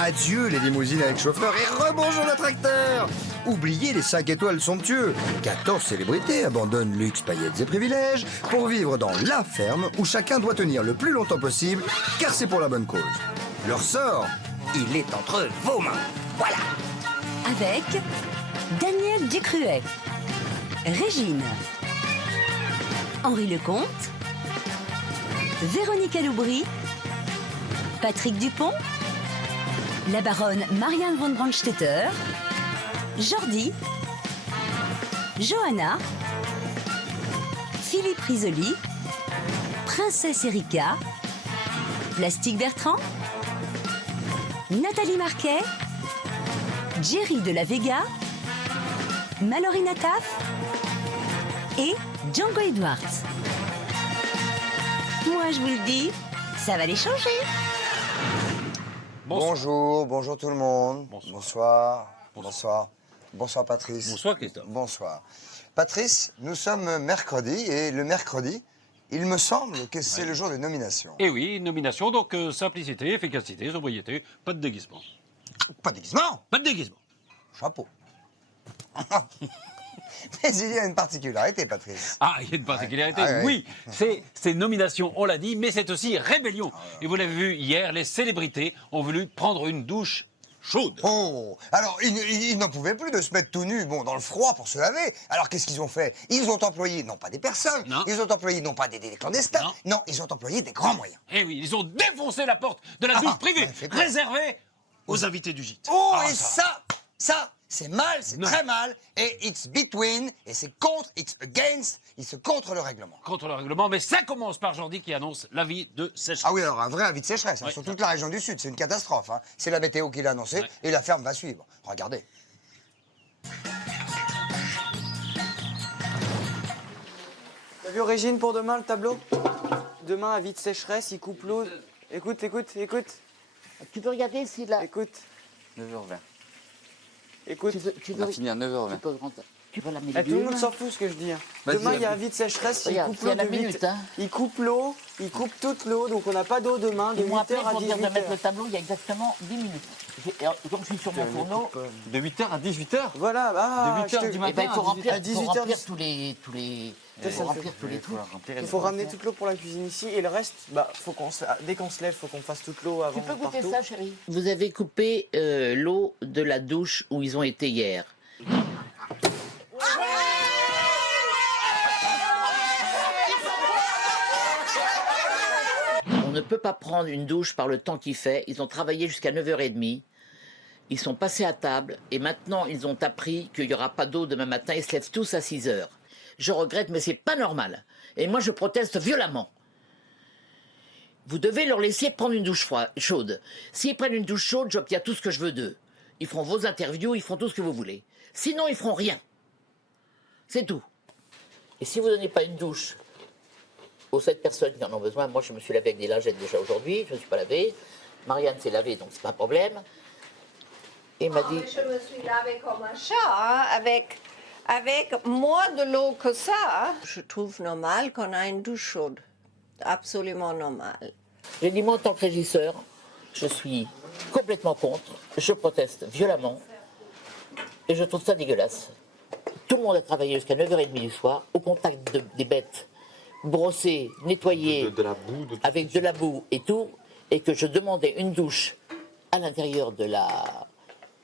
Adieu les limousines avec chauffeur et rebonjour le tracteur. Oubliez les 5 étoiles somptueux. 14 célébrités abandonnent luxe, paillettes et privilèges pour vivre dans la ferme où chacun doit tenir le plus longtemps possible car c'est pour la bonne cause. Leur sort, il est entre vos mains. Voilà. Avec Daniel Ducruet, Régine, Henri Lecomte, Véronique Aloubry, Patrick Dupont, la baronne Marianne von Brandstetter, Jordi, Johanna, Philippe Risoli, Princesse Erika, Plastique Bertrand, Nathalie Marquet, Jerry de la Vega, Mallory Nataf et Django Edwards. Moi, je vous le dis, ça va les changer. Bonjour, bonjour tout le monde. Bonsoir. Bonsoir Patrice. Bonsoir Christophe. Bonsoir. Patrice, nous sommes mercredi et le mercredi, il me semble que c'est le jour des nominations. Eh oui, nomination, donc simplicité, efficacité, sobriété, pas de déguisement. Pas de déguisement. Pas de déguisement. Chapeau. Mais il y a une particularité, Patrice. Ah, il y a une particularité. Ouais. Oui, c'est nomination, on l'a dit, mais c'est aussi rébellion. Et vous l'avez vu hier, les célébrités ont voulu prendre une douche chaude. Oh, alors ils n'en pouvaient plus de se mettre tout nus, bon, dans le froid pour se laver. Alors qu'est-ce qu'ils ont fait? Ils ont employé non pas des personnes, Non. ils ont employé non pas des clandestins, Non. ils ont employé des grands moyens. Eh oui, ils ont défoncé la porte de la douche privée, ça fait peur. réservée aux invités du gîte. Oh, Ah, et ça, c'est mal, c'est Non. très mal, et it's between, et c'est contre, it's against, c'est contre le règlement. Contre le règlement, mais ça commence par Jordi qui annonce l'avis de sécheresse. Ah oui, alors un vrai avis de sécheresse, Ouais. sur toute la région du Sud, c'est une catastrophe. C'est la météo qui l'a annoncé, et la ferme va suivre. Regardez. T'as vu Régine pour demain le tableau? Demain, avis de sécheresse, il coupe l'eau. Écoute. Tu peux regarder si là. Écoute. 9h20. Écoute. Tu On a fini à 9h20. tu peux la Eh, tout le monde s'en fout ce que je dis. Vas-y, Demain, il y a vas-y. avis de sécheresse, il Regarde, coupe c'est l'eau à la de 8. minute, hein. Il coupe l'eau, il coupe toute l'eau, donc on n'a pas d'eau demain de Ils m'ont 8h appelé à pour dire de 18h. mettre le tableau il y a exactement 10 minutes. Comme je suis sur mon fourneau, De 8h à 18h. Voilà, bah, De 8h je te- du eh matin ben, il faut à remplir, à 18 faut remplir heures. tous les. Ça, ça faut fait- remplir tous les trous. il faut ramener toute l'eau pour la cuisine ici et le reste, bah, dès qu'on se lève, faut qu'on fasse toute l'eau avant. Tu peux goûter partout. ça, chérie? Vous avez coupé l'eau de la douche où ils ont été hier. On ne peut pas prendre une douche par le temps qu'il fait. Ils ont travaillé jusqu'à 9h30. Ils sont passés à table et maintenant ils ont appris qu'il n'y aura pas d'eau demain matin. Ils se lèvent tous à 6h. Je regrette, mais c'est pas normal. Et moi, je proteste violemment. Vous devez leur laisser prendre une douche chaude. S'ils prennent une douche chaude, j'obtiens tout ce que je veux d'eux. Ils feront vos interviews, ils feront tout ce que vous voulez. Sinon, ils feront rien. C'est tout. Et si vous ne donnez pas une douche aux 7 personnes qui en ont besoin, moi je me suis lavé avec des lingettes déjà aujourd'hui, je ne me suis pas lavé. Marianne s'est lavée, donc c'est pas un problème. Et il m'a dit... Je me suis lavée comme un chat, hein, avec moins de l'eau que ça. Hein. Je trouve normal qu'on a une douche chaude. Absolument normal. J'ai dit, moi, en tant que régisseur, je suis complètement contre. Je proteste violemment. Et je trouve ça dégueulasse. Tout le monde a travaillé jusqu'à 9h30 du soir, au contact des bêtes, brossées, nettoyées, De la boue, de tout. avec de la boue et tout, et que je demandais une douche à l'intérieur de la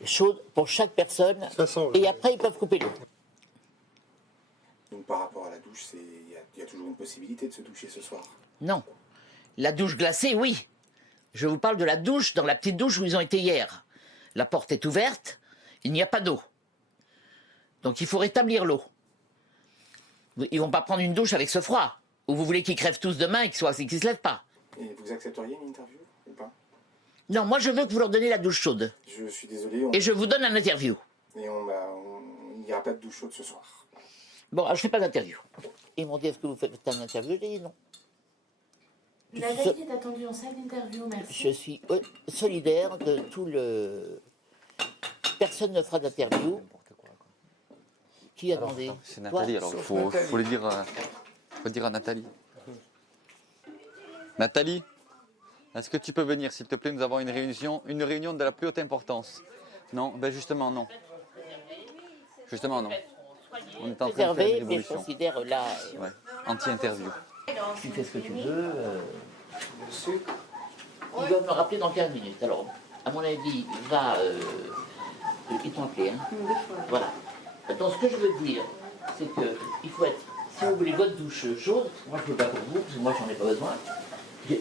chaude pour chaque personne. Et après, ils peuvent couper l'eau. Donc par rapport à la douche, il y a toujours une possibilité de se doucher ce soir. Non. La douche glacée, oui. Je vous parle de la douche, dans la petite douche où ils ont été hier. La porte est ouverte, il n'y a pas d'eau. Donc il faut rétablir l'eau. Ils vont pas prendre une douche avec ce froid. Ou vous voulez qu'ils crèvent tous demain et qu'ils se lèvent pas. Et vous accepteriez une interview ou pas? Non, moi je veux que vous leur donniez la douche chaude. Je suis désolé, Et je vous donne un interview. il n'y aura pas de douche chaude ce soir. Bon, alors, je fais pas d'interview. Ils m'ont dit, est-ce que vous faites une interview? J'ai dit non. Nathalie est attendue en salle d'interview, merci. Je suis solidaire de tout le... Personne ne fera d'interview. Qui a demandé? C'est Nathalie, alors il faut le dire, faut dire à Nathalie. Nathalie, Est-ce que tu peux venir, s'il te plaît? Nous avons une réunion de la plus haute importance. Non, ben justement non. Justement non. On est en train de faire une Réservé, mais je révolution. considère là. Ouais. Anti-interview. Tu fais ce que tu veux. Ils doivent me rappeler dans 15 minutes. Alors, à mon avis, ils t'ont appelé. Hein. Voilà. Maintenant, ce que je veux dire, c'est qu'il faut être. Si vous voulez votre douche chaude, moi je ne veux pas pour vous, parce que moi j'en ai pas besoin.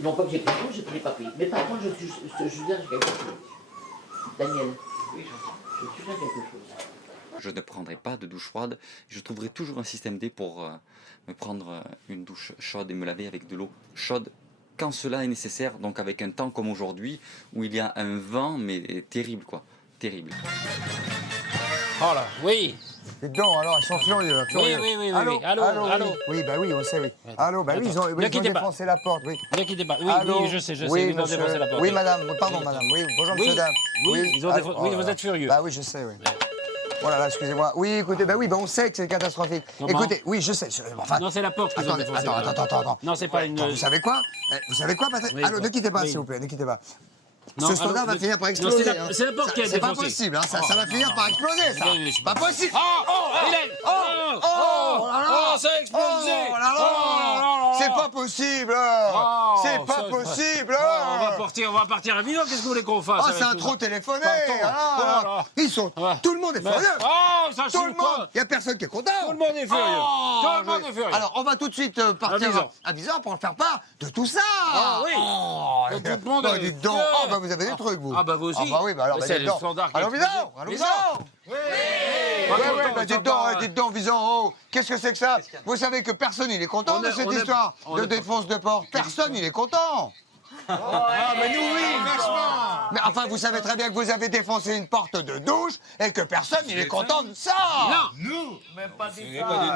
Non pas que j'ai pris tout, je ne l'ai pas pris. Mais par contre, je suggère quelque chose. Daniel, je suggère quelque chose. Je ne prendrai pas de douche froide. Je trouverai toujours un système D pour me prendre une douche chaude et me laver avec de l'eau chaude quand cela est nécessaire. Donc avec un temps comme aujourd'hui où il y a un vent mais terrible quoi. Terrible. Oh là, oui. Dites donc, alors, ils sont furieux. Là, furieux. Oui. Allô, Allô. Oui, bah oui, on sait, oui. Allô, bah oui, ils ont défoncé la porte, oui. Ne quittez pas. Oui, Allô oui, je sais, oui, ils ont monsieur. défoncé la porte. Oui, madame, pardon, madame. Oui, bonjour, Oui, monsieur, dame. oui, ils ont Ah, défoncé. oh Oui, là vous là. êtes furieux. Bah oui, je sais, oui. Oh là là, excusez-moi. Oui, écoutez, bah oui, bah on sait que c'est catastrophique. Comment? Écoutez, oui, je sais. Enfin, Non, c'est la porte qu'ils ont attendez, défoncée. attends. Non, c'est pas une. Attends, vous savez quoi, Patrick? Oui, Allô, quoi. ne quittez pas, Oui. s'il vous plaît, ne quittez pas. Non, Ce standard allô, va ne- finir par Non, exploser. c'est la porte qui a C'est pas défoncé. possible, hein, ça va finir par exploser, ça. Oui, c'est Pas possible. Hélène! Oh là là! ça a explosé! Oh là là! C'est pas possible! C'est pas possible! On va partir à Vino, qu'est-ce que vous voulez qu'on fasse? Oh, avec c'est un tout trop ça téléphoné! Pardon. Ah, Oh là là. Ils sont. Ouais. Tout le monde est Mais- furieux! Oh, ça Tout le suit quoi? monde! Il n'y a personne qui est content! Tout le monde est furieux. Tout le monde est furieux. Alors, on va tout de suite partir Avisant. à Viseur pour faire part de tout ça! Ah oui. Oh, Tout le monde bah, est dites donc! fier. Oh, bah vous avez des trucs, vous! Ah bah vous aussi. Ah bah oui, bah alors, Mais bah, c'est dites le donc. standard qui Allons, est Viseur! explosé. Allons, Visant. Viseur! Pas Ouais, content, bah ils sont pas- dites donc, Visant, oh, qu'est-ce que c'est que ça? Vous savez que personne il est content de cette histoire de défonce de porte. Personne il est content. Ah, mais nous, oui. Mais enfin, vous savez très bien que vous avez défoncé une porte de douche et que personne il est content de ça. Non. Bah,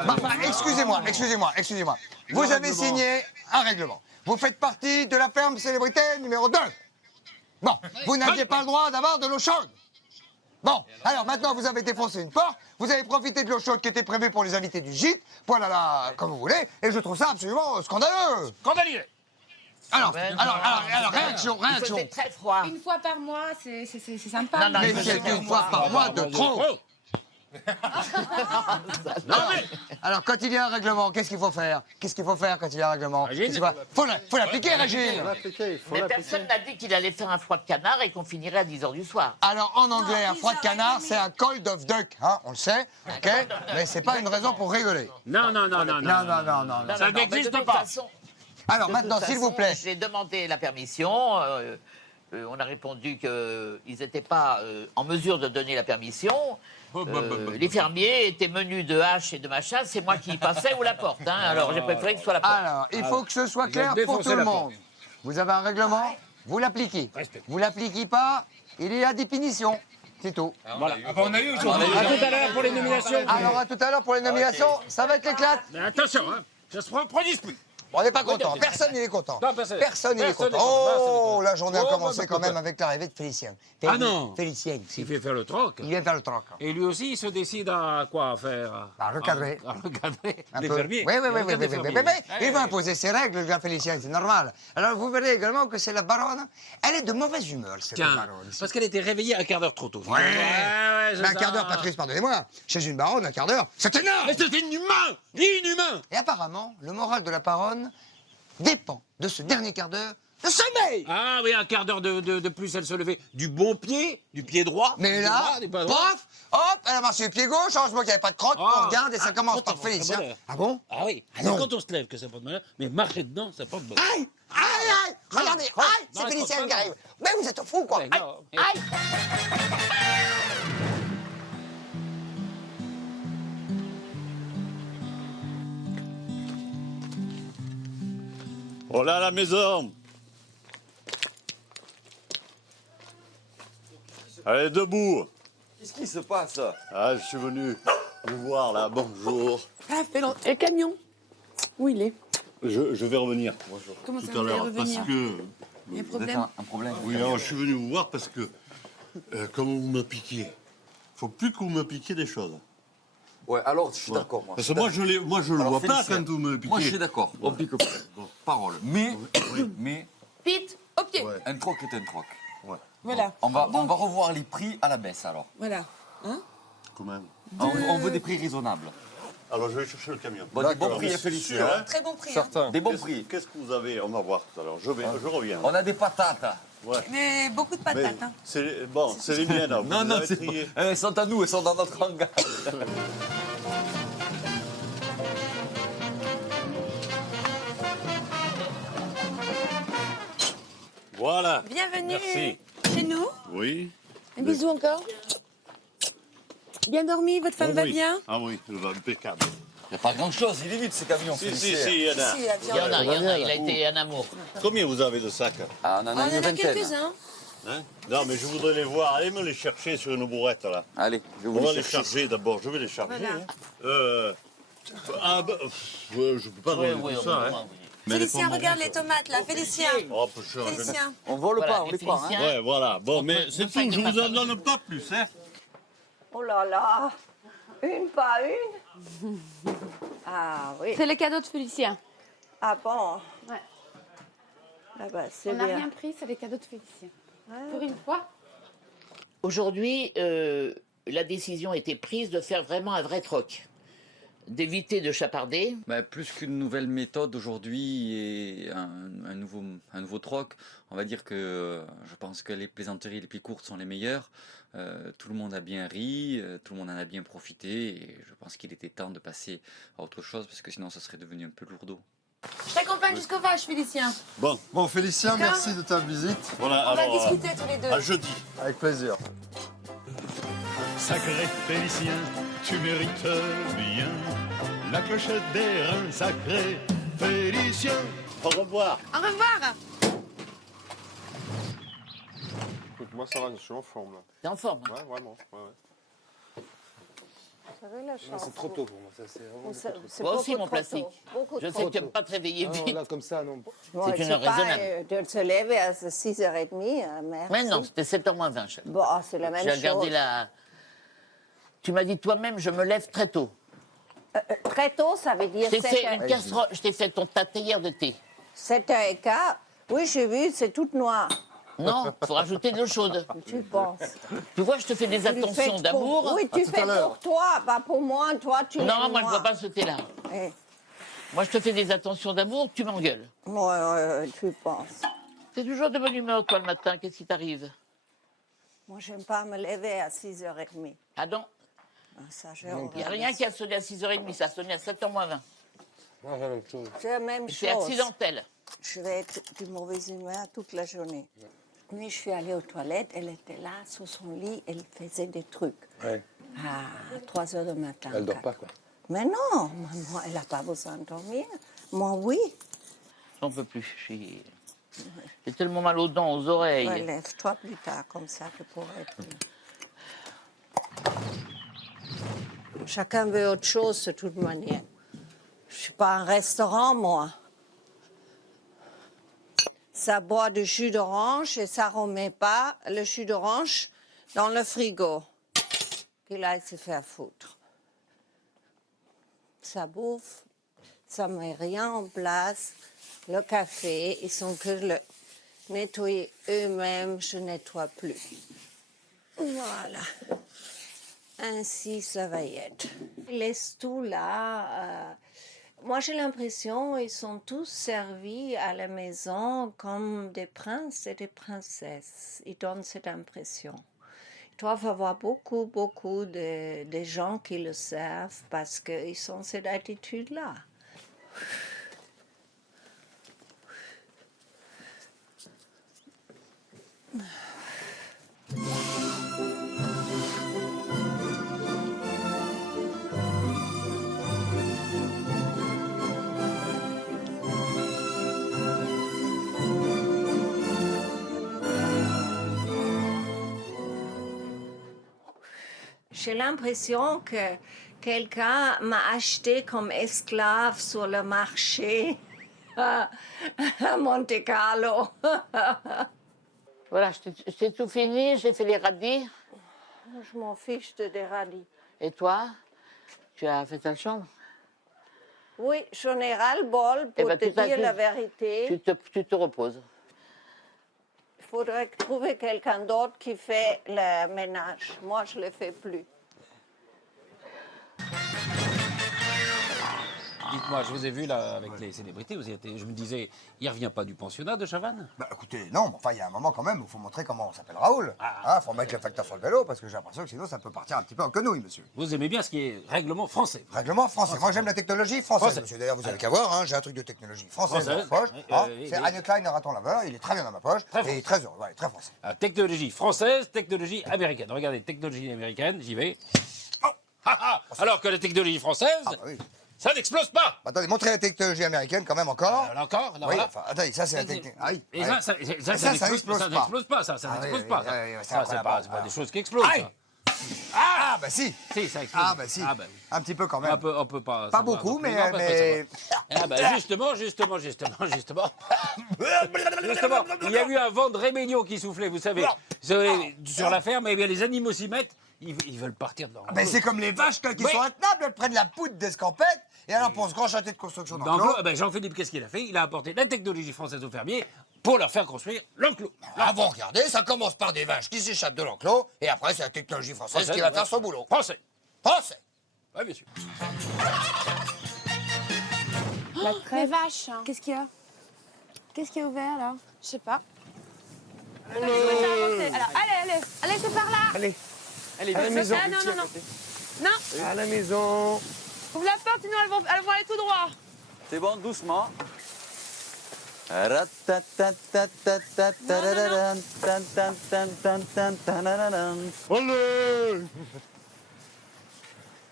enfin, excusez-moi. Vous avez signé un règlement. Vous faites partie de la ferme célébrité numéro 2. Bon, vous n'aviez pas le droit d'avoir de l'eau chaude. Bon, alors maintenant vous avez défoncé une porte, vous avez profité de l'eau chaude qui était prévue pour les invités du gîte, voilà là, comme vous voulez, et je trouve ça absolument scandaleux. Scandalisé. Alors, réaction. Il faisait très froid. Une fois par mois, c'est sympa. Mais c'est une fois par mois de trop. Alors, quand il y a un règlement, qu'est-ce qu'il faut faire? Qu'est-ce qu'il faut faire quand il y a un règlement? Régine. Faut l'appliquer, Régine. Mais personne n'a dit qu'il allait faire un froid de canard et qu'on finirait à 10h du soir. Alors, en anglais, un froid de canard, c'est un cold of duck, hein, on le sait, ok? Mais c'est pas une raison pour rigoler. Non. Non. Ça mais n'existe de toute pas. façon- Alors, de maintenant, toute s'il vous façon, plaît. J'ai demandé la permission. On a répondu qu'ils n'étaient pas en mesure de donner la permission. Les fermiers étaient menus de haches et de machin. C'est moi qui y passais ou la porte. Hein. Alors j'ai préféré que ce soit la porte. Alors, il faut que ce soit clair Ils ont pour défoncé tout le la monde. Vous avez un règlement, vous l'appliquez. Respect. Vous l'appliquez pas, il y a des punitions. C'est tout. Voilà. À tout à l'heure pour les nominations. Alors, à tout à l'heure pour les nominations, ça va être l'éclate. Mais attention, hein. Ça se produise plus. On n'est pas content, personne n'est content. Non, personne. Personne n'est Personne content. n'est content. Oh, la journée a Oh, commencé bah, quand bah, même avec l'arrivée de Félicien. Ah non. Félicien, Il fait faire le troc. il vient faire le troc. Et lui aussi, il se décide à quoi faire? À recadrer. À recadrer Un les peu. fermiers. Oui, Recadrer les fermiers. il va imposer ses règles, le gars Félicien, c'est normal. Alors vous verrez également que c'est la baronne. Elle est de mauvaise humeur, cette Tiens, baronne. parce qu'elle était réveillée un quart d'heure trop tôt. Ouais. c'est Mais un ça. quart d'heure, Patrice, pardonnez-moi. Chez une baronne, un quart d'heure, c'est énorme. Mais c'est inhumain. Inhumain. Et apparemment, le moral de la baronne dépend de ce dernier quart d'heure de sommeil. Ah oui, un quart d'heure de plus, elle se levait du bon pied, du pied droit. Mais du là, droit, du pas droit. paf, hop, elle a marché le pied gauche, heureusement qu'il n'y avait pas de crotte, Ah. on regarde et ça commence crotte, par ça porte Félicien. bonheur. Ah bon? Ah oui, Ah c'est non. quand on se lève que ça porte malheur, mais marcher dedans, ça porte bonheur. Aïe, aïe, regardez, crotte. aïe, Non, c'est Félicien crotte qui pas, arrive. Mais vous êtes fou, quoi. Ouais, Aïe, non. aïe. Voilà la maison. Allez, debout. Qu'est-ce qui se passe? Ah, je suis venu vous voir là, bonjour. Ah, fais et le camion? Où il est? Je vais revenir Comment ça tout à vous allez l'heure parce revenir? que... Il y a un problème? Un problème. Oui, alors je suis venu vous voir parce que, comme vous me piquez, faut plus que vous me piquiez des choses. Ouais, alors je suis Voilà. d'accord. Moi. Parce que moi, je le Alors, vois pas Félicien, quand vous me piquez. Moi, je suis d'accord. On pique pas. Bon, parole. Mais, Pete, Au pied. Ouais. Un troc est un troc. Ouais. Voilà. On va revoir les prix à la baisse alors. Voilà. Hein? Comment? On veut des prix raisonnables. Alors, je vais chercher le camion. Bon, des bons prix, C'est Félicien. sûr, hein? Très bon prix. Hein. Certains. Des bons prix. Qu'est-ce que vous avez? On va voir tout à l'heure. Je reviens. On a des patates. Ouais. Mais beaucoup de Mais patates. Hein. c'est les miennes. Hein. Non, Vous non, avez c'est trié. pas- elles sont à nous, elles sont dans notre hangar. Voilà. Bienvenue Merci. chez nous. Oui. Un bisou encore. Bien dormi, votre femme Oh, va oui. bien? Ah oui, elle va impeccable. Il n'y a pas grand-chose, il est vite ces camions. Si, Félicien. il y en a. Si, la Il y en a, viande. il a été un amour. Combien vous avez de sacs? Ah, on en On a en une a vingtaine. quelques-uns. Hein? Non, mais je voudrais les voir. Allez me les chercher sur une bourrette, là. Allez, je On vous va les les chercher. charger d'abord. Je vais les charger. Voilà. Hein. Ouais, je peux pas donner tout ça. Hein. Mais Félicien, les regarde les tomates là. Félicien. Oh, peu cher. Félicien. On vole Voilà, pas, on et les prend. Hein. Félicien. Ouais, voilà. Bon, mais c'est tout. Je vous en donne pas plus, hein. Oh là là, une pas une. Ah oui. C'est le cadeau de Félicien. Ah bon. Ouais. Ah bah, c'est On n'a bien. rien pris, c'est les cadeaux de Félicien. Pour une fois. Aujourd'hui, la décision a été prise de faire vraiment un vrai troc. D'éviter de chaparder. Bah, plus qu'une nouvelle méthode aujourd'hui et un nouveau troc, on va dire que je pense que les plaisanteries les plus courtes sont les meilleures. Tout le monde a bien ri, tout le monde en a bien profité et je pense qu'il était temps de passer à autre chose parce que sinon ça serait devenu un peu lourdeau. Je t'accompagne jusqu'aux vaches, Félicien. Bon, Bon, Félicien, D'accord. merci de ta visite. voilà. On va Alors, discuter tous les deux. à jeudi. Avec plaisir. Sacré Félicien, tu mérites bien la clochette des reins sacré Félicien. Au revoir. Au revoir. Écoute, moi ça va, je suis en forme là. T'es en forme. Ouais, vraiment. Ouais, ouais. Vous avez la chance. C'est trop tôt pour moi, ça c'est vraiment. C'est Moi aussi, beaucoup mon trop plastique. tôt. Beaucoup Je trop sais que tu tôt. n'aimes pas te réveiller Non, vite. là comme ça, non. Bon, C'est une pas, heure raisonnable. de se lever à 6h30, merci. Mais non, c'était 7h moins 20. chef. Bon, c'est la même J'ai chose. regardé la... Tu m'as dit toi-même, je me lève très tôt. Très tôt, ça veut dire Je t'ai fait une 7h. casserole, je t'ai fait ta théière de thé. 7h15. Oui, j'ai vu, c'est toute noire. Non, il faut rajouter de l'eau chaude. Tu penses. Tu vois, je te fais des Tu le attentions fais pour- d'amour. Oui, tu fais pour toi, pas pour moi. Toi, tu Non, l'aimes, moi, je ne vois pas ce thé-là. Eh, Moi, je te fais des attentions d'amour, tu m'engueules. tu penses. T'es toujours de bonne humeur, toi, le matin. Qu'est-ce qui t'arrive? Moi, j'aime pas me lever à 6h30. Ah non, Ah, ça, j'ai il n'y a horreur rien de qui a sonné à 6h30, ça a sonné à 7h moins 20. Ouais, la même chose. C'est la même C'est chose. accidentel. Je vais être de mauvaise humeur toute la journée. Mais je suis allée aux toilettes, elle était là, sous son lit, elle faisait des trucs. Ouais. À 3h du matin. Elle dort pas quoi. Mais non, moi, elle n'a pas besoin de dormir. Moi, oui. J'en peux plus. J'ai tellement mal aux dents, aux oreilles. Ouais, lève-toi plus tard, comme ça, tu pourrais être mieux. Chacun veut autre chose, de toute manière. Je ne suis pas un restaurant, moi. Ça boit du jus d'orange et ça ne remet pas le jus d'orange dans le frigo. Qu'il aille se faire foutre. Ça bouffe, ça ne met rien en place. Le café, ils sont que le nettoyer eux-mêmes, je nettoie plus. Voilà. Ainsi, ça va y être. Les stools là, moi j'ai l'impression ils sont tous servis à la maison comme des princes et des princesses. Ils donnent cette impression. Il doit y avoir beaucoup de gens qui le servent parce qu'ils ont cette attitude-là. J'ai l'impression que quelqu'un m'a acheté comme esclave sur le marché à Monte Carlo. Voilà, je t'ai tout fini, j'ai fait les radis. Je m'en fiche des radis. Et toi, tu as fait ta chambre? Oui, j'en ai ras-le-bol Eh pour ben, te tout à dire coup, la vérité. Tu te reposes. faudrait trouver quelqu'un d'autre qui fait le ménage. Moi, je ne le fais plus. Dites-moi, je vous ai vu là avec les célébrités, je me disais, il revient pas du pensionnat de Chavannes? Bah écoutez, non, mais enfin, il y a un moment quand même où il faut montrer comment on s'appelle Raoul. Il faut mettre le facteur sur le vélo, parce que j'ai l'impression que sinon ça peut partir un petit peu en quenouille, monsieur. Vous aimez bien ce qui est règlement français? Règlement français. Moi, j'aime la technologie française, monsieur. D'ailleurs, vous avez qu'à voir, j'ai un truc de technologie française dans ma poche. C'est Anne Klein, un raton laveur, il est très bien dans ma poche, et il est très heureux, très français. Technologie française, technologie américaine. Regardez, technologie américaine, j'y vais. Alors que la technologie française, ça n'explose pas. Attendez, montrez la technologie américaine quand même encore. Là encore, là, oui, voilà. enfin, attendez, ça c'est la technologie. Et ça n'explose pas, ça n'explose pas. Ça, c'est pas des choses qui explosent. Ah, bah si. Si, ça explose. Ah, bah si. Un petit peu quand même. On peut pas. Pas beaucoup, mais. Ah, bah justement. Justement, il y a eu un vent de rébellion qui soufflait, vous savez, sur la ferme, et bien les animaux s'y mettent. Ils veulent partir de leur Mais c'est comme les vaches qui sont intenables, elles prennent la poudre d'escampette, et alors pour ce grand château de construction d'enclos... Jean-Philippe, qu'est-ce qu'il a fait? Il a apporté la technologie française aux fermiers pour leur faire construire l'enclos. Ah bon, regardez, ça commence par des vaches qui s'échappent de l'enclos, et après c'est la technologie française qui va faire son boulot. Français. Oui, bien sûr. Les vaches. Qu'est-ce qu'il y a? Qu'est-ce qui est ouvert là? Je sais pas. Alors, allez, c'est par là. Allez, à la maison. Ah, non. À la maison. Ouvre la porte, sinon elles vont aller tout droit. C'est bon, doucement.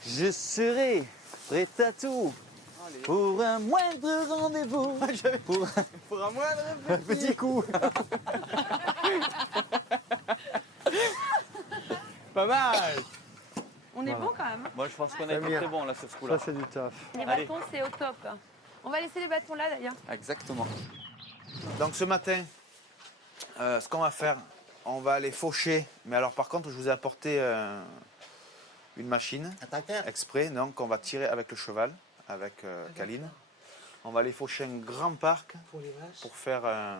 Je serai prêt à tout pour un moindre rendez-vous. Pour un moindre petit coup. Pas mal. On est bon quand même. Moi, je pense qu'on est très bon là sur ce coup-là. Ça, c'est du taf. Les bâtons, c'est au top. On va laisser les bâtons là d'ailleurs. Exactement. Donc ce matin, ce qu'on va faire, on va aller faucher. Mais alors par contre, je vous ai apporté une machine exprès. Donc on va tirer avec le cheval, avec Kaline. On va aller faucher un grand parc pour faire un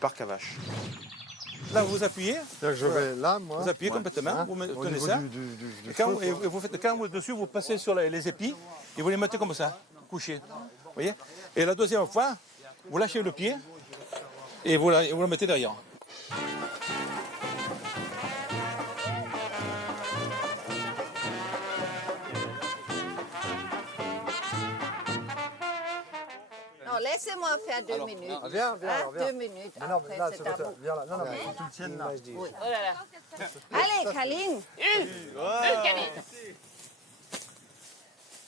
parc à vaches. Là, vous appuyez. Je vais là, moi. Vous appuyez complètement, vous tenez ça. Et quand vous dessus, vous passez sur les épis et vous les mettez comme ça, couchés. Vous voyez? Et la deuxième fois, vous lâchez le pied et vous le mettez derrière. Non, laissez-moi faire 2 minutes. Viens. 2 minutes. Mais non, après, mais là, c'est à vous. viens là. Non, mais faut que tu le tiennes là. Oui. Allez, Kaline. Kaline.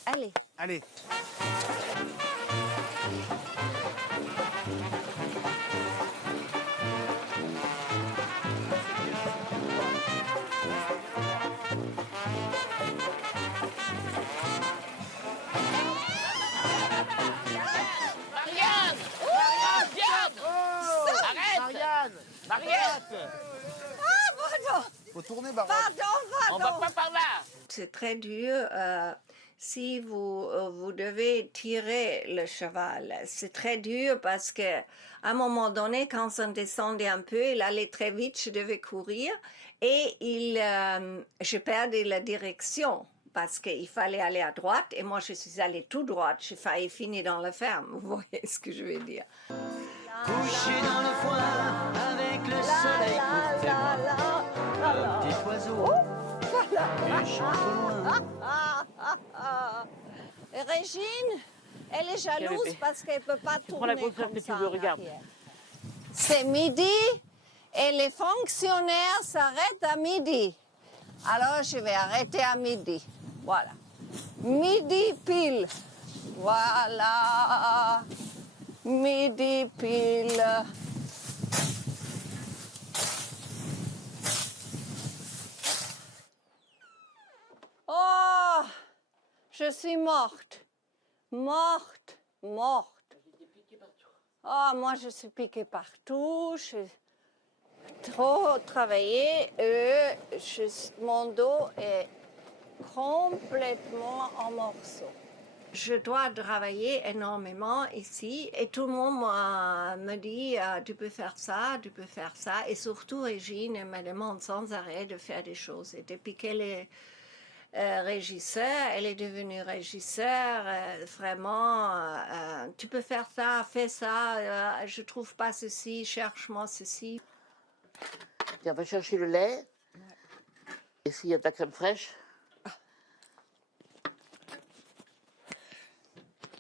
Allez. Allez. Faut tourner, Pardon. On va pas par là. C'est très dur. Si vous devez tirer le cheval, c'est très dur parce que à un moment donné, quand on descendait un peu, il allait très vite, je devais courir et je perdais la direction parce qu'il fallait aller à droite et moi je suis allée tout droite. J'ai failli finir dans la ferme. Vous voyez ce que je veux dire? Couché dans le foin avec le soleil pour témoin. Un petit oiseau qui chante au loin. Et Régine, elle est jalouse parce qu'elle ne peut pas tourner comme ça en arrière. C'est midi et les fonctionnaires s'arrêtent à midi. Alors je vais arrêter à midi. Voilà. Midi pile. Voilà. Midi pile. Oh, je suis morte. Morte. Oh, moi, je suis piquée partout. J'ai trop travaillé. Mon dos est complètement en morceaux. je dois travailler énormément ici et tout le monde me dit tu peux faire ça, tu peux faire ça. Et surtout, Régine elle me demande sans arrêt de faire des choses. Et depuis qu'elle est régisseur, elle est devenue régisseur, vraiment, tu peux faire ça, fais ça, je trouve pas ceci, cherche-moi ceci. Tiens, va chercher le lait. Et s'il y a de la crème fraîche.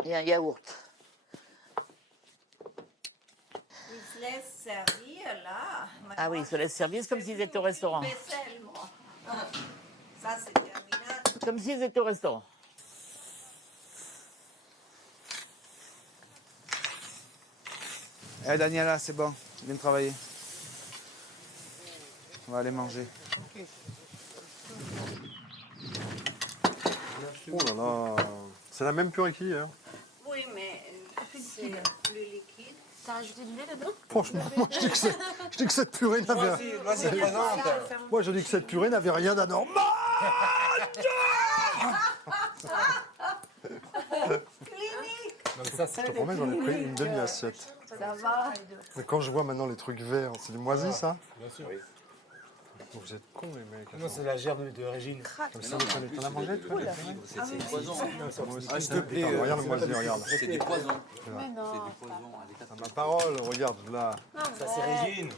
Et un yaourt. Ils se laissent servir là. Ah oui, ils se laissent servir, c'est comme s'ils étaient au restaurant. Vaisselle, moi. Ça, c'est terminé. Comme s'ils étaient au restaurant. Eh Daniela, c'est bon, viens travailler. On va aller manger. Oh là là, c'est la même purée qu'hier. Oui, mais c'est plus liquide. T'as rajouté du lait dedans? Franchement, moi je dis que cette purée n'avait Vas-y, présente. Moi je dis que cette purée n'avait rien d'anormal. Clinique. Je te promets, j'en ai pris une demi-assiette. Ça va. Mais quand je vois maintenant les trucs verts, c'est du moisi ça? Bien sûr. Oui. Vous êtes cons les mecs. Non, c'est la gerbe de Régine. Comme ça, t'en as mangé toi? C'est du poison. Ah, s'il te plaît. Regarde le moisi, regarde. C'est du poison. Mais non. C'est du poison. À ma parole, regarde là. Ça, c'est Régine.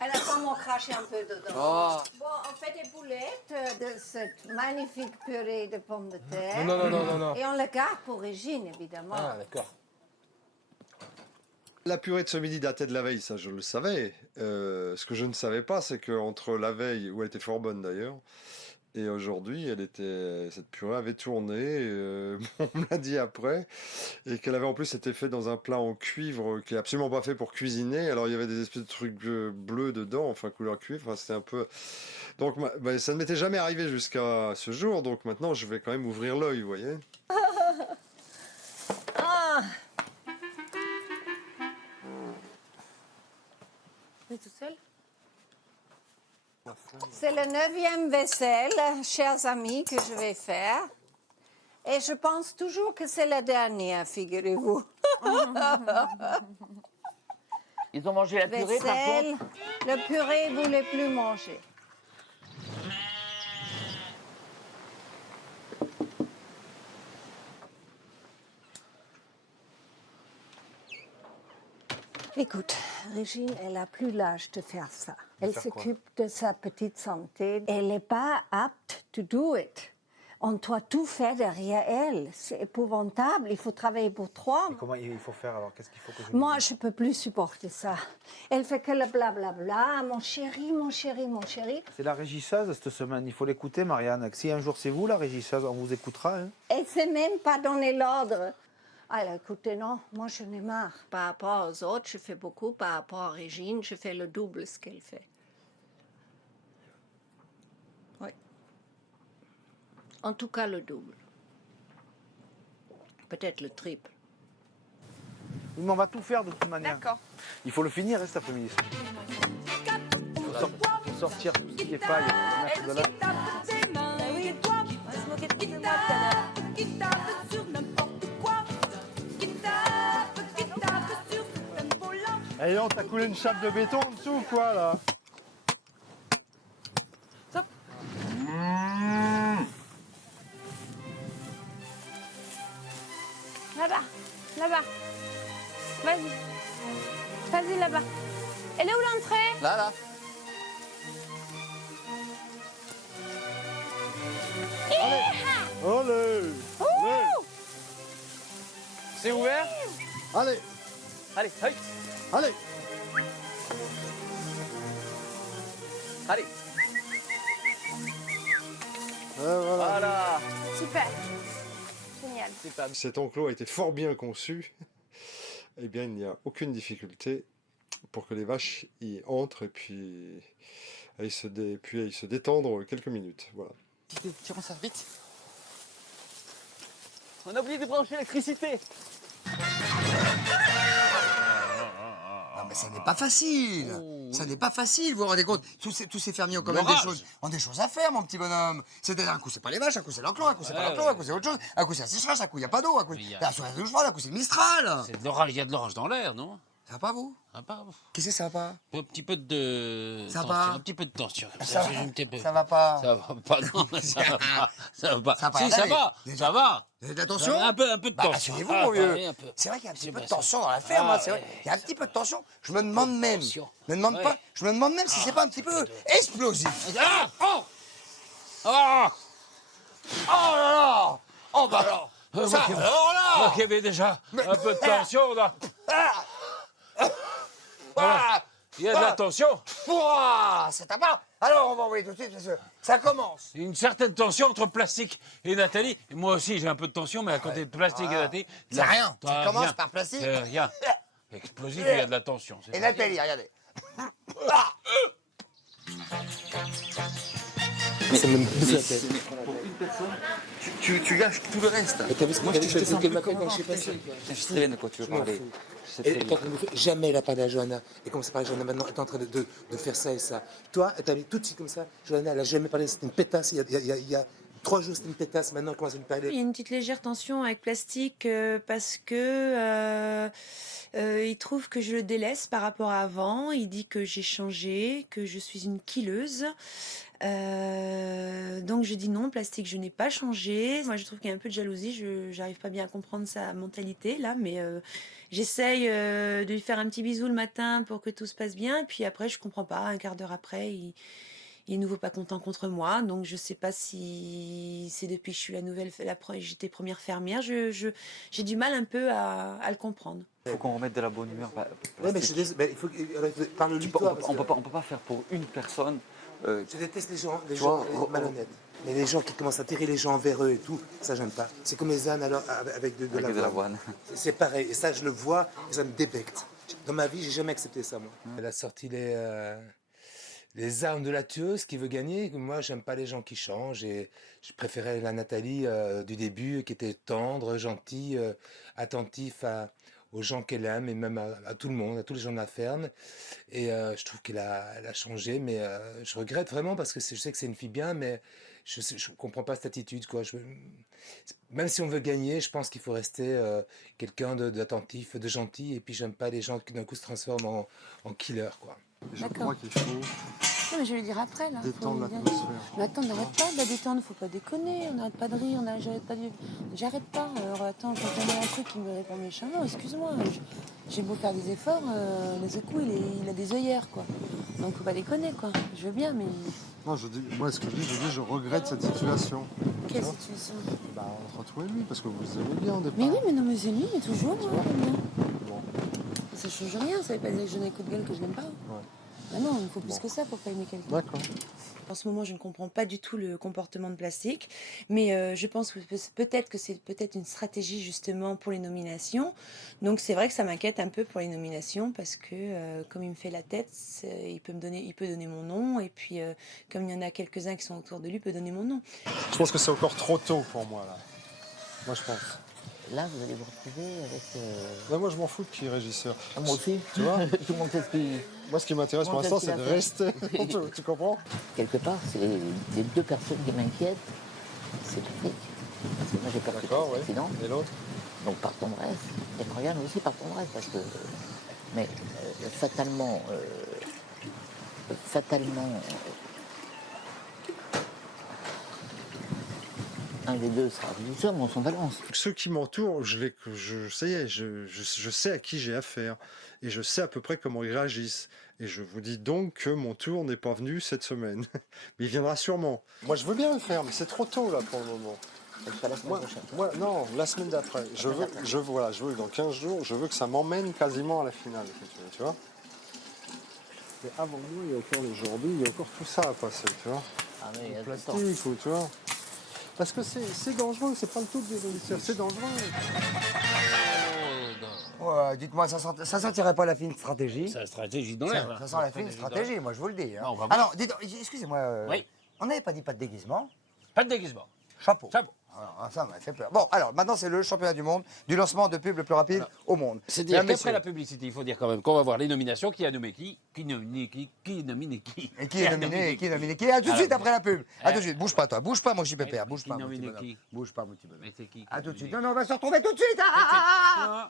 Elle a vraiment craché un peu dedans. Oh. Bon, on fait des boulettes de cette magnifique purée de pommes de terre. Non. Et on le garde pour Régine, évidemment. Ah, d'accord. La purée de ce midi datait de la veille, ça je le savais. Ce que je ne savais pas, c'est qu'entre la veille, où elle était fort bonne d'ailleurs, et aujourd'hui, cette purée avait tourné, on me l'a dit après, et qu'elle avait en plus été faite dans un plat en cuivre qui est absolument pas fait pour cuisiner. Alors il y avait des espèces de trucs bleus dedans, enfin couleur cuivre, enfin, c'était un peu... Donc ça ne m'était jamais arrivé jusqu'à ce jour, donc maintenant je vais quand même ouvrir l'œil, vous voyez. Ah. Tu es tout seul? C'est le 9e vaisselle, chers amis, que je vais faire. Et je pense toujours que c'est la dernière, figurez-vous. Ils ont mangé la purée, par Vaisselle, contre? le purée ne voulait plus manger. Écoute, Régine, elle n'a plus l'âge de faire ça. Elle s'occupe de sa petite santé. Elle n'est pas apte to do it. On doit tout faire derrière elle. C'est épouvantable. Il faut travailler pour 3. Et comment il faut faire alors? Qu'est-ce qu'il faut que je... Moi, je ne peux plus supporter ça. Elle fait que le blablabla. Mon chéri, mon chéri, mon chéri. C'est la régisseuse cette semaine, il faut l'écouter Marianne. Si un jour c'est vous la régisseuse, on vous écoutera. Hein. Elle ne sait même pas donner l'ordre. Alors, écoutez, non, moi, je n'ai marre. Par rapport aux autres, je fais beaucoup. Par rapport à Régine, je fais le double ce qu'elle fait. Oui. En tout cas, le double. Peut-être le triple. Mais on va tout faire de toute manière. D'accord. Il faut le finir hein, cet après-midi. Il faut sortir tout ce qui est paille. Le mettre de là. Et on t'a coulé une chape de béton en dessous ou quoi là? Stop. Là-bas, là-bas. Vas-y. Vas-y là-bas. Elle est où l'entrée? Là. Allez! C'est ouvert? Allez! Allez, allez. Allez! Allez. Voilà. Super. Génial. Cet enclos a été fort bien conçu. Eh bien, il n'y a aucune difficulté pour que les vaches y entrent et puis aillent se détendre quelques minutes. Voilà. Tu rends ça vite. On a oublié de brancher l'électricité. Mais ça n'est pas facile. Ça n'est pas facile, vous vous rendez compte. Tous ces fermiers ont quand même des choses à faire, mon petit bonhomme. C'est-à-dire, un coup, c'est pas les vaches, un coup, c'est l'enclos, un coup, c'est pas l'enclos, un coup, c'est autre chose. Un coup, c'est un sécheresse, un coup, il n'y a pas d'eau, un coup, il y a un douche froide, un coup, c'est le Mistral. C'est de l'orage, il y a de l'orage dans l'air, non? Ça va pas, vous? Ça va pas. Qu'est-ce que ça va pas? Un petit peu de Ça tension, va. un petit peu de tension. Ça va. J'ai un petit peu. Ça va pas. Ça va pas, non, ça va pas. Ça va pas. Ça va pas. Si, ça va. Déjà. Ça va. Vous avez de la tension? Un peu de Bah, tension. rassurez-vous, Ah, mon vieux. oui, un peu. C'est vrai qu'il y a un petit peu de pas tension dans la ferme. Ah, Hein, c'est vrai. ouais. Il y a un petit peu de tension. Je me demande même. Je me demande même si c'est pas un petit peu explosif. Ah, oh. Oh. Oh là là. Oh bah alors. Ça, alors là. Moi qui avais déjà un peu de tension, là. Voilà. Il y a de la tension. Ouah, c'est à part. Alors on va envoyer tout de suite parce que ça commence. Il y a une certaine tension entre Plastique et Nathalie. Et moi aussi, j'ai un peu de tension, mais à côté de Plastique et Nathalie... C'est là, rien. Ça rien. commence par Plastique. C'est rien. Explosif, il y a de la tension. Et Nathalie, regardez. Ça me bouge la tête. Pour une personne, Tu gâches tout le reste. moi, je te sens qu'elle m'appelle quand je suis passé. je sais très bien de quoi tu veux parler. Je sais très bien. Jamais elle a parlé à Johanna. Et comme ça parle à Johanna maintenant, elle est en train de faire ça et ça. Toi, elle t'a mis tout de suite comme ça. Johanna, elle a jamais parlé, c'était une pétasse. Il y a 3 jours, c'était une pétasse. Maintenant, elle commence à lui parler. Il y a une petite légère tension avec Plastique parce que il trouve que je le délaisse par rapport à avant. Il dit que j'ai changé, que je suis une killeuse. Donc je dis non, Plastique, je n'ai pas changé. Moi, je trouve qu'il y a un peu de jalousie. Je n'arrive pas bien à comprendre sa mentalité là, mais j'essaye de lui faire un petit bisou le matin pour que tout se passe bien. Et puis après, je comprends pas. Un quart d'heure après, il est nouveau pas content contre moi. Donc je sais pas si c'est depuis que je suis j'étais première fermière. J'ai du mal un peu à le comprendre. Il faut qu'on remette de la bonne humeur. Ouais, mais je suis désolé. Il faut parle-lui toi. On peut pas faire pour une personne. Je déteste les gens malhonnêtes. Mais les gens qui commencent à tirer les gens vers eux et tout, ça j'aime pas. C'est comme les ânes alors avec de l'avoine. C'est pareil. Et ça je le vois et ça me débecte. Dans ma vie, j'ai jamais accepté ça moi. Elle a sorti les armes de la tueuse qui veut gagner. Moi, j'aime pas les gens qui changent et je préférais la Nathalie du début qui était tendre, gentille, attentif aux gens qu'elle aime et même à tout le monde, à tous les gens de la ferme. Et je trouve qu'elle a changé, mais je regrette vraiment parce que je sais que c'est une fille bien, mais je comprends pas cette attitude, quoi. Même si on veut gagner, je pense qu'il faut rester quelqu'un d'attentif, de gentil, et puis j'aime pas les gens qui d'un coup se transforment en killer, quoi. Je crois qu'il faut Non, mais je vais lui dire après, là. détendre l'atmosphère. Mais attends, n'arrête pas de la détendre, faut pas déconner, on n'arrête pas de rire, j'arrête pas. Alors attends, quand on a un truc qui me répond méchamment, excuse-moi, j'ai beau faire des efforts, le secou, il a des œillères, quoi. Donc faut pas déconner, quoi. Je veux bien, mais... Non, moi, ce que je dis, je regrette cette situation. Quelle situation? Bah, entre toi et lui, parce que vous aimez bien au départ. Mais oui, mais non, mais c'est lui, mais toujours, moi, j'aime bien. Bon. Ça change rien, ça veut pas dire que je donne un coup de gueule que je l'aime pas. Ouais. Bah non, il faut plus que ça pour pas aimer quelqu'un. D'accord. En ce moment, je ne comprends pas du tout le comportement de Plastique, mais je pense que peut-être que c'est peut-être une stratégie justement pour les nominations. Donc c'est vrai que ça m'inquiète un peu pour les nominations parce que comme il me fait la tête, il peut donner mon nom et puis comme il y en a quelques-uns qui sont autour de lui, il peut donner mon nom. Je pense que c'est encore trop tôt pour moi, là. Moi, je pense. Là, vous allez vous retrouver avec... Là, moi, je m'en fous de qui est régisseur. Ah, moi aussi. Tu vois Tout le monde sait ce qu'il... Moi, ce qui m'intéresse pour l'instant, c'est de rester. Tu comprends? Quelque part, c'est les 2 personnes qui m'inquiètent, c'est Patrick. Parce que moi, j'ai peur qu'il y ait un accident. Et l'autre? Donc, par tendresse. Et Morgane aussi par tendresse, parce que... Mais fatalement... un des 2 sera régisseur, mais on s'en balance. Ceux qui m'entourent, ça y est, je sais à qui j'ai affaire. Et je sais à peu près comment ils réagissent. Et je vous dis donc que mon tour n'est pas venu cette semaine. Mais il viendra sûrement. Moi, je veux bien le faire, mais c'est trop tôt, là, pour le moment. Pas la semaine prochaine. Non, la semaine d'après. Je veux dans 15 jours, je veux que ça m'emmène quasiment à la finale, tu vois. Mais avant moi, il y a encore le Jordi, il y a encore tout ça à passer, tu vois. Ah, mais il y a le tout le temps. plastique, ou, tu vois. Parce que c'est dangereux, c'est pas le tout des régisseurs, c'est dangereux. Ouais, dites-moi, ça sentirait pas la fine stratégie? C'est la stratégie dans l'air, là. Ça sent la fine stratégie, moi, je vous le dis. Hein. Non, on va Alors, excusez-moi, Oui. on n'avait pas dit pas de déguisement? Pas de déguisement. Chapeau. Chapeau. Alors, ça m'a fait peur. Bon, alors, maintenant, c'est le championnat du monde du lancement de pub le plus rapide au monde. C'est-à-dire Mesdames, qu'après la publicité, il faut dire quand même qu'on va voir les nominations. Qui a nommé qui nomine qui nomine qui Et qui est nominé, qui est nominé qui. À tout de suite après la pub. À tout de suite. Bouge pas, toi. Bouge pas, mon petit pépère. Bouge pas, mon petit bonhomme. Bouge pas, mon petit bonhomme. Mais c'est qui À tout de suite. Non, non, on va se retrouver tout de suite. Ah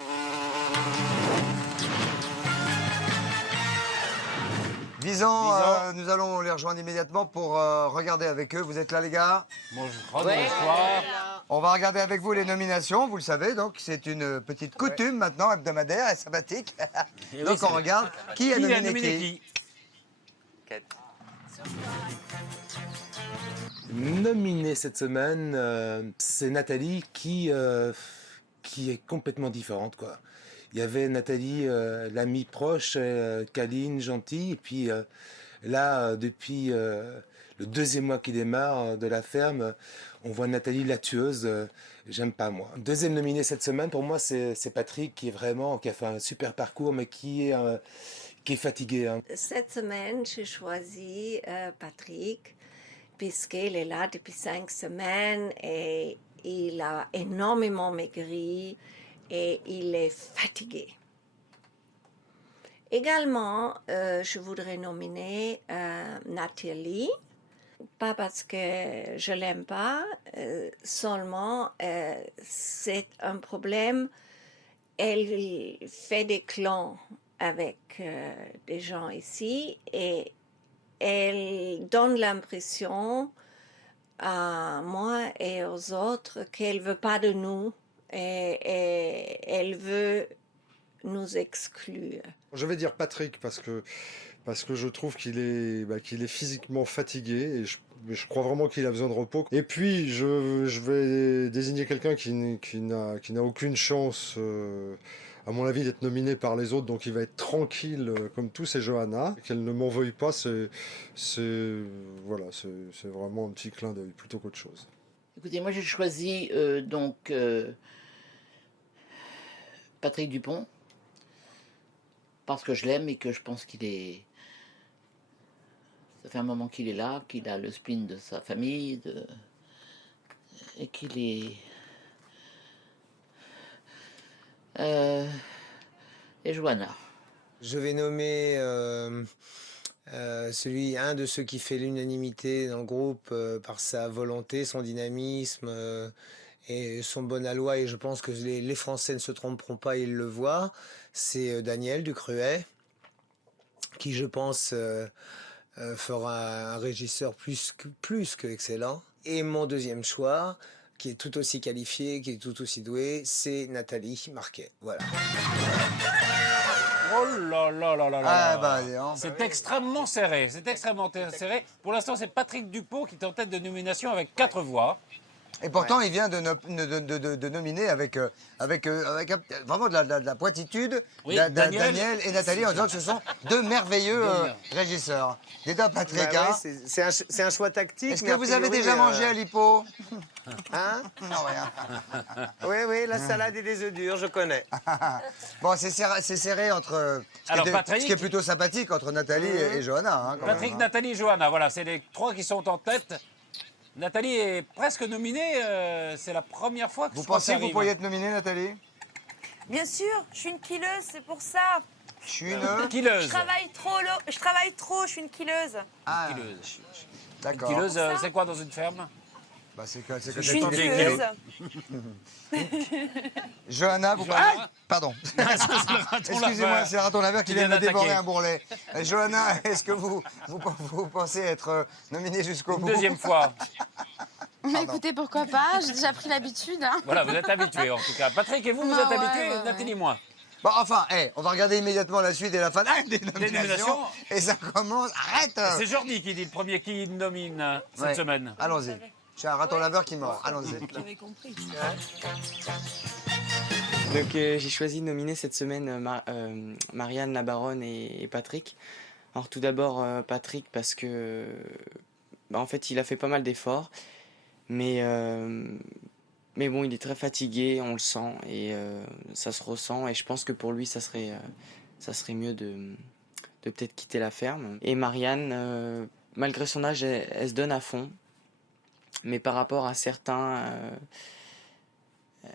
Visan, nous allons les rejoindre immédiatement pour regarder avec eux. Vous êtes là, les gars? Bonsoir. Bonsoir. On va regarder avec vous les nominations, vous le savez, donc c'est une petite coutume maintenant hebdomadaire et sympathique. Et donc oui, on regarde qui a nominé qui. Nominée cette semaine, c'est Nathalie qui est complètement différente, quoi. Il y avait Nathalie, l'amie proche, câline, gentille, et puis là, depuis le deuxième mois qui démarre de la ferme, on voit Nathalie la tueuse. J'aime pas, moi. Deuxième nominé cette semaine, pour moi, c'est Patrick qui a fait un super parcours, mais qui est fatigué. Hein. Cette semaine, j'ai choisi Patrick, puisqu'il est là depuis 5 semaines et il a énormément maigri et il est fatigué. Également, je voudrais nominer Nathalie, pas parce que je l'aime pas, seulement c'est un problème. Elle fait des clans avec des gens ici et elle donne l'impression à moi et aux autres qu'elle ne veut pas de nous et elle veut nous exclure. Je vais dire Patrick parce que je trouve qu'il est physiquement fatigué et je crois vraiment qu'il a besoin de repos. Et puis je vais désigner quelqu'un qui n'a aucune chance, à mon avis, d'être nominé par les autres, donc il va être tranquille comme tout, c'est Johanna. Qu'elle ne m'en veuille pas, c'est vraiment un petit clin d'œil plutôt qu'autre chose. Écoutez, moi j'ai choisi Patrick Dupont, parce que je l'aime et que je pense qu'il est... Ça fait un moment qu'il est là, qu'il a le spleen de sa famille, et qu'il est... Et Johanna. Je vais nommer un de ceux qui fait l'unanimité dans le groupe par sa volonté, son dynamisme et son bon aloi, et je pense que les Français ne se tromperont pas, ils le voient. C'est Daniel Ducruet, qui je pense fera un régisseur plus que excellent. Et mon deuxième choix, qui est tout aussi qualifié, qui est tout aussi doué, c'est Nathalie Marquet. Voilà. Oh là là là là Ah, là. C'est extrêmement serré. C'est extrêmement serré. Pour l'instant, c'est Patrick Dupont qui est en tête de nomination avec 4 voix. Et pourtant, il vient de nominer avec vraiment de la pointitude Daniel et Nathalie, en disant que ce sont deux merveilleux régisseurs. Dis-toi, Patrick, Bah oui, c'est un choix tactique. Est-ce que vous avez déjà mangé à l'hippo? Hein? Non, rien. Oui, la salade et des œufs durs, je connais. Bon, c'est serré entre... ce qui est plutôt sympathique entre Nathalie et Johanna. Hein, Patrick, Nathalie et Johanna, voilà, c'est les 3 qui sont en tête. Nathalie est presque nominée, c'est la première fois que Vous pensez que vous pourriez être nominée, Nathalie? Bien sûr, je suis une killeuse, c'est pour ça. Je suis une killeuse. Je travaille trop, je suis une killeuse. Ah, killeuse. D'accord. Une killeuse, c'est quoi dans une ferme? Bah, c'est que je suis une killeuse. Johanna, vous... Ah, pardon. Excusez-moi, c'est le raton laveur qui vient de dévorer un bourrelet. Johanna, est-ce que vous pensez être nominée jusqu'au bout? Deuxième fois. Mais écoutez, pourquoi pas? J'ai déjà pris l'habitude. Hein. Voilà, vous êtes habitué en tout cas. Patrick et vous, vous êtes habitués, Nathalie moins. Bon, enfin, on va regarder immédiatement la suite et la fin des nominations. Et ça commence... Arrête! C'est Jordi qui dit le premier qui nomine cette semaine. Allons-y. J'ai un raton laveur qui mord. Allons-y. J'avais compris. Donc j'ai choisi de nominer cette semaine Marianne, la Baronne et Patrick. Alors tout d'abord Patrick parce que en fait il a fait pas mal d'efforts, mais bon il est très fatigué, on le sent et ça se ressent et je pense que pour lui ça serait mieux de peut-être quitter la ferme. Et Marianne, malgré son âge, elle se donne à fond. Mais par rapport à certains,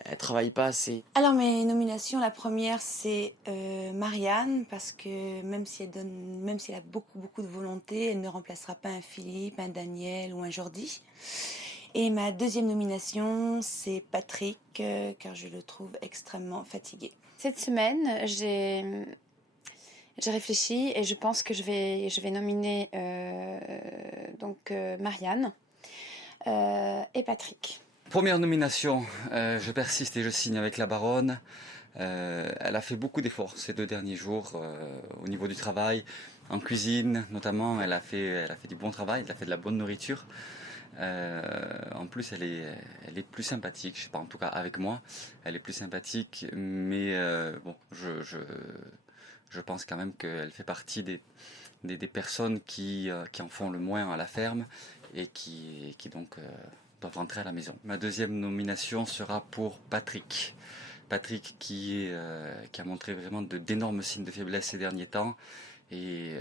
elle travaille pas assez. Alors mes nominations, la première c'est Marianne, parce que même si elle a beaucoup de volonté, elle ne remplacera pas un Philippe, un Daniel ou un Jordi. Et ma deuxième nomination c'est Patrick, car je le trouve extrêmement fatigué. Cette semaine, j'ai réfléchi et je pense que je vais nominer Marianne et Patrick. Première nomination, je persiste et je signe avec la Baronne. Elle a fait beaucoup d'efforts ces 2 derniers jours au niveau du travail, en cuisine notamment. Elle a fait du bon travail, elle a fait de la bonne nourriture. En plus, elle est plus sympathique, je sais pas, en tout cas avec moi, elle est plus sympathique. Mais bon, je pense quand même qu'elle fait partie des personnes qui en font le moins à la ferme et qui donc doivent rentrer à la maison. Ma deuxième nomination sera pour Patrick. Patrick qui a montré vraiment d'énormes signes de faiblesse ces derniers temps. Et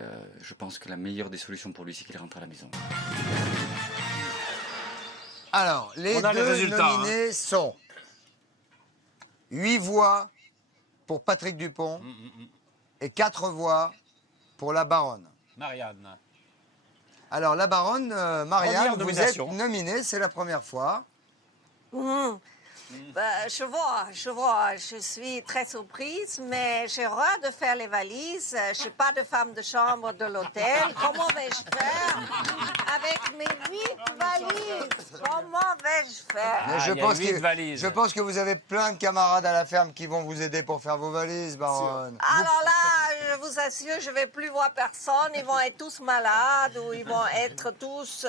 je pense que la meilleure des solutions pour lui, c'est qu'il rentre à la maison. Alors, les deux nominés sont 8 voix pour Patrick Dupont et 4 voix pour la Baronne. Marianne. Alors, la Baronne, Marianne, Première vous êtes nomination. nominée, c'est la première fois. Je vois, je suis très surprise, mais j'ai horreur de faire les valises. Je ne suis pas de femme de chambre de l'hôtel. Comment vais-je faire avec mes 8 valises? Comment vais-je faire? Mais je pense que vous avez plein de camarades à la ferme qui vont vous aider pour faire vos valises, Baronne. Alors là, je vous assure, je ne vais plus voir personne. Ils vont être tous malades ou ils vont être tous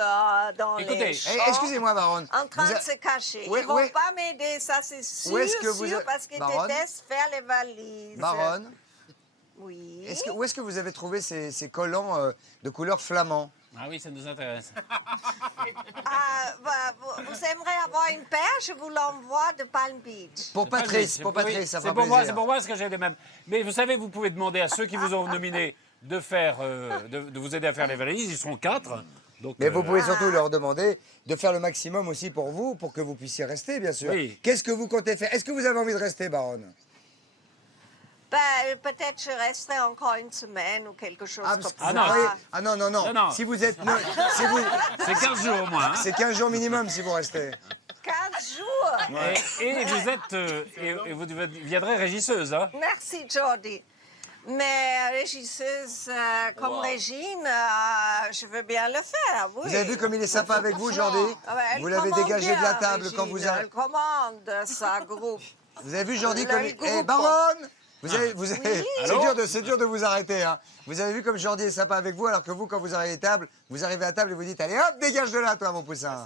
dans les champs. Excusez-moi, Baronne. En train de se cacher. Oui, Ils ne vont oui. pas m'aider, ça c'est sûr, Où est-ce que vous sûr, êtes- parce qu'ils Baronne détestent faire les valises. Baronne, Oui. où est-ce que vous avez trouvé ces collants de couleur flamand? Ah oui, ça nous intéresse. Vous aimeriez avoir une paire, je vous l'envoie de Palm Beach. Pour Patrice, ça fera plaisir. C'est pour moi, parce que j'ai les mêmes. Mais vous savez, vous pouvez demander à ceux qui vous ont nominé de vous aider à faire les valises. Ils seront 4. Donc, Mais vous pouvez surtout leur demander de faire le maximum aussi pour vous, pour que vous puissiez rester, bien sûr. Oui. Qu'est-ce que vous comptez faire? Est-ce que vous avez envie de rester, Baronne? Peut-être je resterai encore une semaine ou quelque chose comme ça. Non. Si vous êtes... C'est 15 jours au moins. Hein. C'est 15 jours minimum si vous restez. 15 jours. Et vous êtes... et vous deviendrez régisseuse. Hein. Merci, Jordi. Mais régisseuse comme Régine, je veux bien le faire, oui. Vous avez vu comme il est sympa avec vous, Jordi? Vous l'avez dégagé de la table quand vous avez... Elle commande sa groupe. Vous avez vu, Jordi, comme... groupe. Eh, Baronne! Vous avez... Allô? C'est dur de vous arrêter, hein. Vous avez vu comme Jordi est sympa avec vous, alors que vous, quand vous arrivez à table et vous dites, allez hop, dégage de là, toi, mon poussin.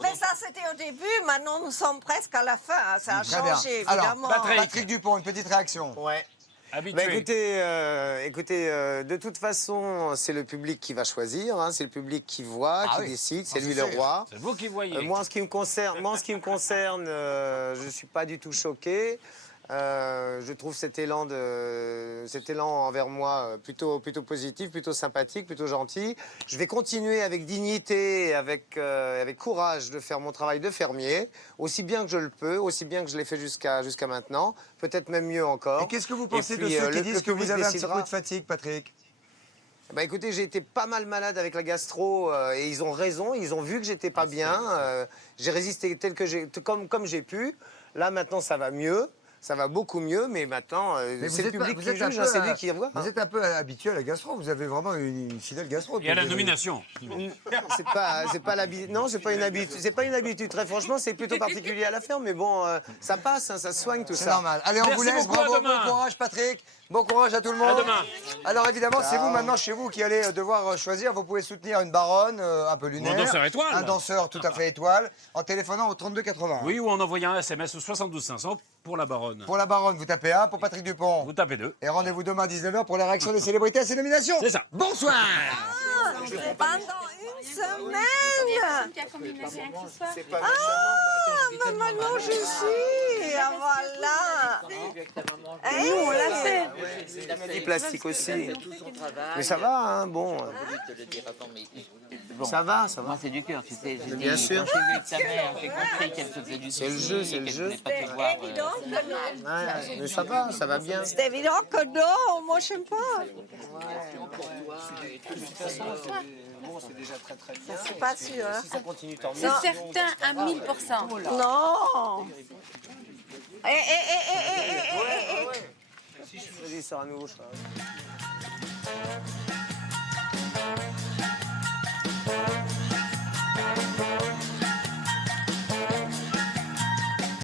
Mais ça, c'était au début. Maintenant, nous sommes presque à la fin. Ça a Très bien. changé, Alors, évidemment. Patrick Dupont, une petite réaction. Ouais. Habitué. Écoutez, de toute façon, c'est le public qui va choisir, hein, c'est le public qui voit, qui décide, c'est lui le roi. C'est vous qui voyez. Moi, en ce qui me concerne, je ne suis pas du tout choqué. Je trouve cet élan envers moi plutôt positif, plutôt sympathique, plutôt gentil. Je vais continuer avec dignité, avec courage de faire mon travail de fermier, aussi bien que je le peux, aussi bien que je l'ai fait jusqu'à maintenant, peut-être même mieux encore. Et qu'est-ce que vous pensez de ceux qui disent que vous avez un petit peu de fatigue, Patrick? Bah écoutez, j'ai été pas mal malade avec la gastro et ils ont raison, ils ont vu que j'étais pas bien. J'ai résisté comme j'ai pu. Là maintenant ça va mieux. Ça va beaucoup mieux, mais maintenant, c'est le public qui juge, c'est lui qui voit. Vous êtes un peu habitué à la gastro, vous avez vraiment une fidèle gastro. Et à la nomination. C'est pas l'habitude. Non, c'est pas une habitude. C'est pas une habitude. Très franchement, c'est plutôt particulier à la ferme, mais bon, ça passe, hein, ça se soigne tout ça. C'est normal. Allez, on vous laisse. Bravo, bon courage, Patrick. Bon courage à tout le monde. À demain. Alors évidemment, c'est vous maintenant chez vous qui allez devoir choisir. Vous pouvez soutenir une baronne un peu lunaire. Un danseur étoile. Un danseur tout à fait étoile, en téléphonant au 32 80. Oui, ou en envoyant un SMS au 72 500 pour la baronne. Pour la baronne, vous tapez 1. Pour Patrick Dupont, vous tapez 2. Et rendez-vous demain à 19h pour la réaction des célébrités à ces nominations. C'est ça. Bonsoir. Pendant une semaine. Qui a combiné rien que ce soit. Ah, mais maintenant je suis. Ah, voilà. Nous, on l'a fait. Il m'a dit plastique aussi. Mais ça va, hein, bon. Ça va, ça va. Moi, c'est du cœur, tu sais. Mais bien sûr. Quand j'ai vu avec ta mère, j'ai compris qu'elle faisait du C'est le jeu, c'est le jeu. C'est évident que non. Ouais, mais ça va bien. C'est évident que non, moi je n'aime pas. Bon, c'est déjà très très bien. C'est pas sûr. Hein. Si ça continue, tant mieux. C'est certain à 1000%. Non. Si je faisais ça à nouveau, je serais...